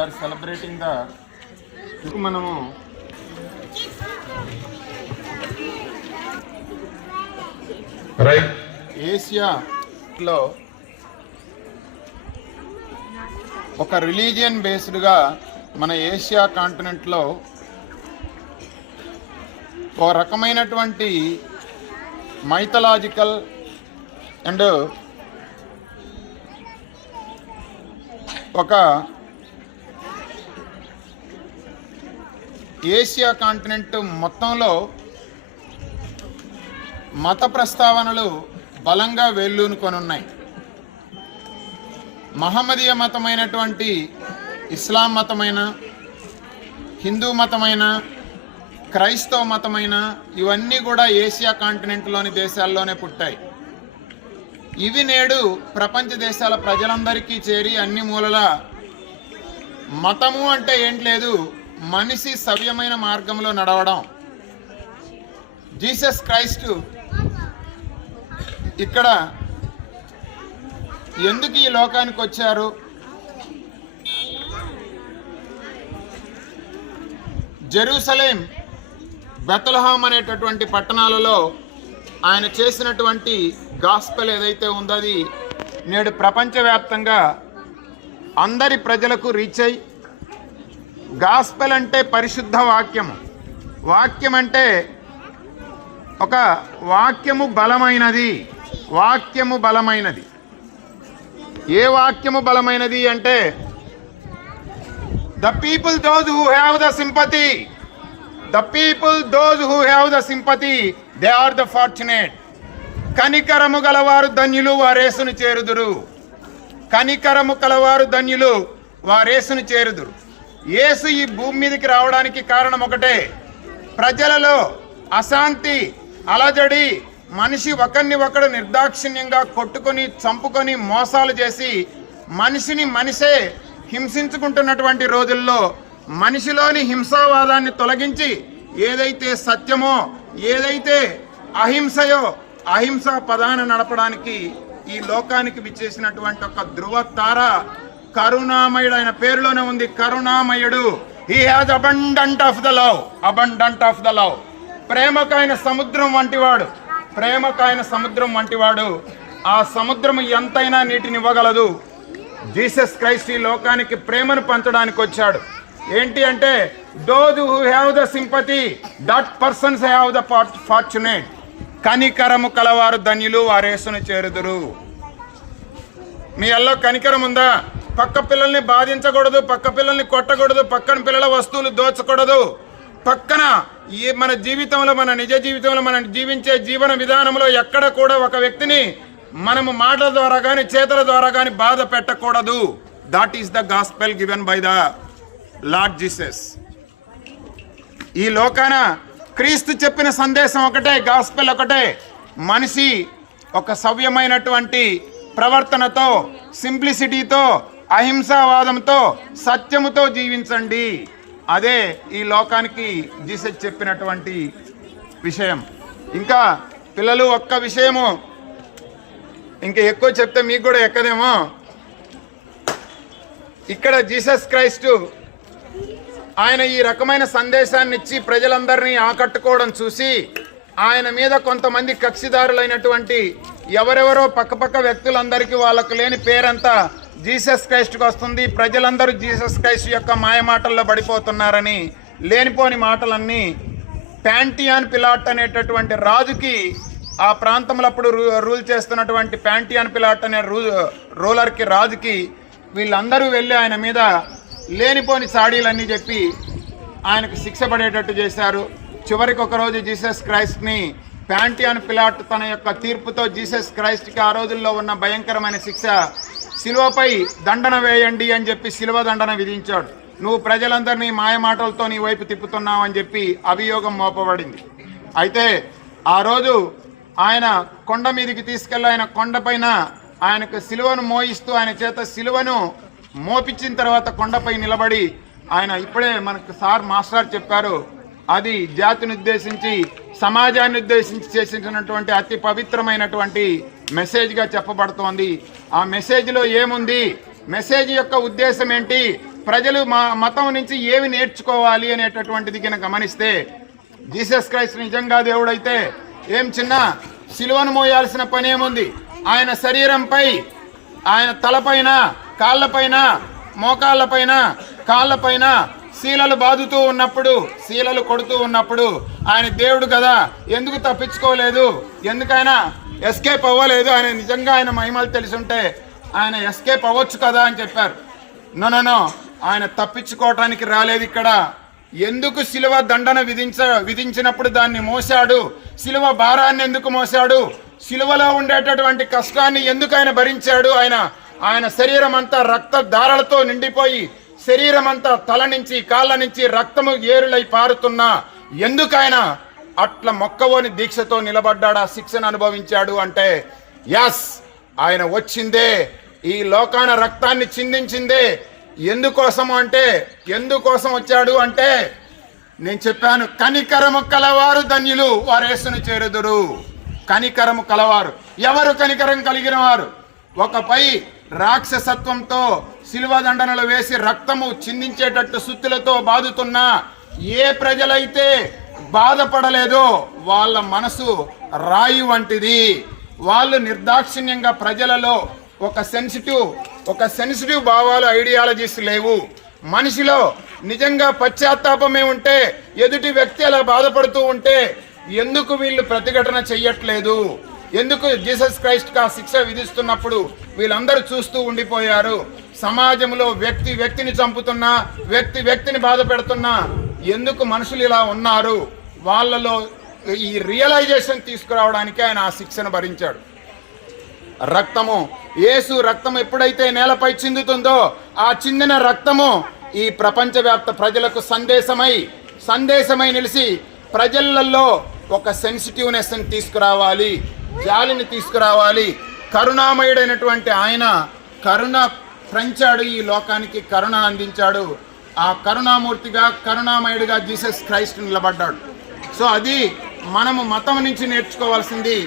are celebrating the మనము ఏషియాలో ఒక religion బేస్డ్గా మన ఏషియా కాంటినెంట్లో ఒక రకమైనటువంటి మైథలాజికల్ అండ్ ఒక ఏషియా కాంటినెంట్ మొత్తంలో మత ప్రస్తావనలు బలంగా వేళ్ళూనుకొని ఉన్నాయి. మహమ్మదీయ మతమైనటువంటి ఇస్లాం మతమైన, హిందూ మతమైన, క్రైస్తవ మతమైన ఇవన్నీ కూడా ఏషియా కాంటినెంట్లోని దేశాల్లోనే పుట్టాయి. ఇవి నేడు ప్రపంచ దేశాల ప్రజలందరికీ చేరి అన్ని మూలల మతము అంటే ఏంటి లేదు, మనిషి సవ్యమైన మార్గంలో నడవడం. జీసస్ క్రైస్ట్ ఇక్కడ ఎందుకు ఈ లోకానికి వచ్చారు, జెరూసలేం, బెత్లెహేమ్ అనేటటువంటి పట్టణాలలో ఆయన చేసినటువంటి గాస్పెల్ ఏదైతే ఉందో అది నేడు ప్రపంచవ్యాప్తంగా అందరి ప్రజలకు రీచ్ అయ్యి, గాస్పెల్ అంటే పరిశుద్ధ వాక్యము, వాక్యం అంటే ఒక వాక్యము బలమైనది, వాక్యము బలమైనది. ఏ వాక్యము బలమైనది అంటే the people those who have the sympathy, the people those who have the sympathy they are the fortunate. కనికరము గలవారు ధన్యులు, వారేసును చేరుదురు. కనికరము కలవారు ధన్యులు, వారేసును చేరుదురు. యేసు ఈ భూమి మీదకి రావడానికి కారణం ఒకటే, ప్రజలలో అశాంతి, అలజడి, మనిషి ఒకరిని ఒకడు నిర్దాక్షిణ్యంగా కొట్టుకొని చంపుకొని మోసాలు చేసి మనిషిని మనిషే హింసించుకుంటున్నటువంటి రోజుల్లో మనిషిలోని హింసావాదాన్ని తొలగించి ఏదైతే సత్యమో, ఏదైతే అహింసయో అహింసా పదాన్ని నడపడానికి ఈ లోకానికి విచ్చేసినటువంటి ఒక ధృవతార కరుణామయుడు. ఆయన పేరులోనే ఉంది కరుణామయుడు. He has abundant of the love, abundant of the love. ప్రేమకైన సముద్రం వంటివాడు, ప్రేమకైన సముద్రం వంటివాడు. ఆ సముద్రం ఎంతైనా నీటిని ఇవ్వగలదు. జీసస్ క్రైస్ట్ ఈ లోకానికి ప్రేమను పంచడానికి వచ్చాడు. ఏంటి అంటే those who have the sympathy that persons have the fortunate. కనికరము కలవారు ధన్యులు, వారేసును చేరుదురు. మీ అల్లో కనికరం ఉందా? పక్క పిల్లల్ని బాధించకూడదు, పక్క పిల్లల్ని కొట్టకూడదు, పక్కన పిల్లల వస్తువులు దోచకూడదు. పక్కన మన జీవితంలో, మన నిజ జీవితంలో, మనం జీవించే జీవన విధానంలో ఎక్కడ కూడా ఒక వ్యక్తిని మనము మాటల ద్వారా కానీ చేతుల ద్వారా కానీ బాధ పెట్టకూడదు. That is the gospel given by the lord Jesus. ఈ లోకాన క్రీస్తు చెప్పిన సందేశం ఒకటే, గాస్పెల్ ఒకటే. మనిషి ఒక సవ్యమైనటువంటి ప్రవర్తనతో, సింప్లిసిటీతో, అహింసావాదంతో, సత్యముతో జీవించండి. అదే ఈ లోకానికి జీసస్ చెప్పినటువంటి విషయం. ఇంకా పిల్లలు ఒక్క విషయము ఇంకా ఎక్కువ చెప్తే మీకు కూడా ఎక్కదేమో. ఇక్కడ జీసస్ క్రైస్టు ఆయన ఈ రకమైన సందేశాన్ని ఇచ్చి ప్రజలందరినీ ఆకట్టుకోవడం చూసి ఆయన మీద కొంతమంది కక్షిదారులైనటువంటి ఎవరెవరో పక్కపక్క వ్యక్తులందరికీ వాళ్ళకు లేని పేరంతా జీసస్ క్రైస్ట్కి వస్తుంది. ప్రజలందరూ జీసస్ క్రైస్ట్ యొక్క మాయమాటల్లో పడిపోతున్నారని లేనిపోని మాటలన్నీ ప్యాంటియాన్ పిలాట్ అనేటటువంటి రాజుకి, ఆ ప్రాంతంలో అప్పుడు రూల్ చేస్తున్నటువంటి ప్యాంటియాన్ పిలాట్ అనే రూలర్కి, రాజుకి వీళ్ళందరూ వెళ్ళి ఆయన మీద లేనిపోని సాడీలన్నీ చెప్పి ఆయనకు శిక్ష పడేటట్టు చేశారు. చివరికి ఒకరోజు జీసస్ క్రైస్ట్ని ప్యాంటియాన్ పిలాట్ తన యొక్క తీర్పుతో జీసస్ క్రైస్ట్కి ఆ రోజుల్లో ఉన్న భయంకరమైన శిక్ష, శిలువపై దండన వేయండి అని చెప్పి శిలువ దండన విధించాడు. నువ్వు ప్రజలందరినీ మాయమాటలతో నీ వైపు తిప్పుతున్నావు అని చెప్పి అభియోగం మోపబడింది. అయితే ఆ రోజు ఆయన కొండ మీదకి తీసుకెళ్ళి ఆయన కొండపైన ఆయనకు శిలువను మోయిస్తూ ఆయన చేత శిలువను మోపించిన తర్వాత కొండపై నిలబడి ఆయన ఇప్పుడే మనకు మాస్టర్ చెప్పారు, అది జాతిని ఉద్దేశించి, సమాజాన్ని ఉద్దేశించి చేసినటువంటి అతి పవిత్రమైనటువంటి మెసేజ్గా చెప్పబడుతోంది. ఆ మెసేజ్లో ఏముంది, మెసేజ్ యొక్క ఉద్దేశం ఏంటి, ప్రజలు మా మతం నుంచి ఏవి నేర్చుకోవాలి అనేటటువంటిది కనుక గమనిస్తే, జీసస్ క్రైస్ట్ నిజంగా దేవుడైతే ఏం చిన్న సిలువను మోయాల్సిన పని ఏముంది? ఆయన శరీరంపై, ఆయన తలపైన, కాళ్ళపైన, మోకాళ్ళపైన, కాళ్ళపైన శీలలు బాదుతూ ఉన్నప్పుడు, శీలలు కొడుతూ ఉన్నప్పుడు ఆయన దేవుడు కదా, ఎందుకు తప్పించుకోలేదు? ఎందుకైనా ఎస్కేప్ అవ్వలేదు? ఆయన నిజంగా ఆయన మహిమలు తెలిసుంటే ఆయన ఎస్కేప్ అవ్వచ్చు కదా అని చెప్పారు. నో, ఆయన తప్పించుకోవటానికి రాలేదు ఇక్కడ. ఎందుకు శిలువ దండన విధించినప్పుడు దాన్ని మోసాడు? శిలువ భారాన్ని ఎందుకు మోసాడు? శిలువలో ఉండేటటువంటి కష్టాన్ని ఎందుకు ఆయన భరించాడు? ఆయన శరీరం అంతా రక్త దారాలతో నిండిపోయి, శరీరం అంతా తల నుంచి కాళ్ళ నుంచి రక్తము ఏరులై పారుతున్నా ఎందుకు ఆయన అట్లా మొక్కవోని దీక్షతో నిలబడ్డాడు, ఆ శిక్షను అనుభవించాడు అంటే, యస్, ఆయన వచ్చిందే ఈ లోకాన రక్తాన్ని చిందించిందే ఎందుకోసం అంటే, ఎందుకోసం వచ్చాడు అంటే, నేను చెప్పాను, కనికరము కలవారు ధన్యులు, వారు యేసును చేరుదురు. కనికరము కలవారు. ఎవరు కనికరం కలిగిన వారు? ఒకపై రాక్షసత్వంతో శిలువ దండనలు వేసి రక్తము చిందించేటట్టు సుత్తులతో బాదుతున్నా ఏ ప్రజలైతే బాధపడలేదో వాళ్ళ మనసు రాయి వంటిది. వాళ్ళు నిర్దాక్షిణ్యంగా ప్రజలలో ఒక సెన్సిటివ్ భావాలు, ఐడియాలజీస్ లేవు. మనిషిలో నిజంగా పశ్చాత్తాపమే ఉంటే, ఎదుటి వ్యక్తి అలా బాధపడుతూ ఉంటే ఎందుకు వీళ్ళు ప్రతిఘటన చెయ్యట్లేదు? ఎందుకు జీసస్ క్రైస్ట్కి ఆ శిక్ష విధిస్తున్నప్పుడు వీళ్ళందరూ చూస్తూ ఉండిపోయారు? సమాజంలో వ్యక్తిని చంపుతున్నా, వ్యక్తిని బాధ పెడుతున్నా ఎందుకు మనుషులు ఇలా ఉన్నారు? వాళ్ళలో ఈ రియలైజేషన్ తీసుకురావడానికి ఆయన ఆ శిక్షను భరించాడు. యేసు రక్తము ఎప్పుడైతే నేలపై చిందుతుందో, ఆ చిందిన రక్తము ఈ ప్రపంచవ్యాప్త ప్రజలకు సందేశమై నిలిచి ప్రజలలో ఒక సెన్సిటివ్నెస్ని తీసుకురావాలి, జాలిని తీసుకురావాలి. కరుణామయుడైనటువంటి ఆయన కరుణ పంచాడు, ఈ లోకానికి కరుణ అందించాడు. ఆ కరుణామూర్తిగా, కరుణామయుడిగా జీసస్ క్రైస్ట్ నిలబడ్డాడు. సో అది మనము మతం నుంచి నేర్చుకోవాల్సింది.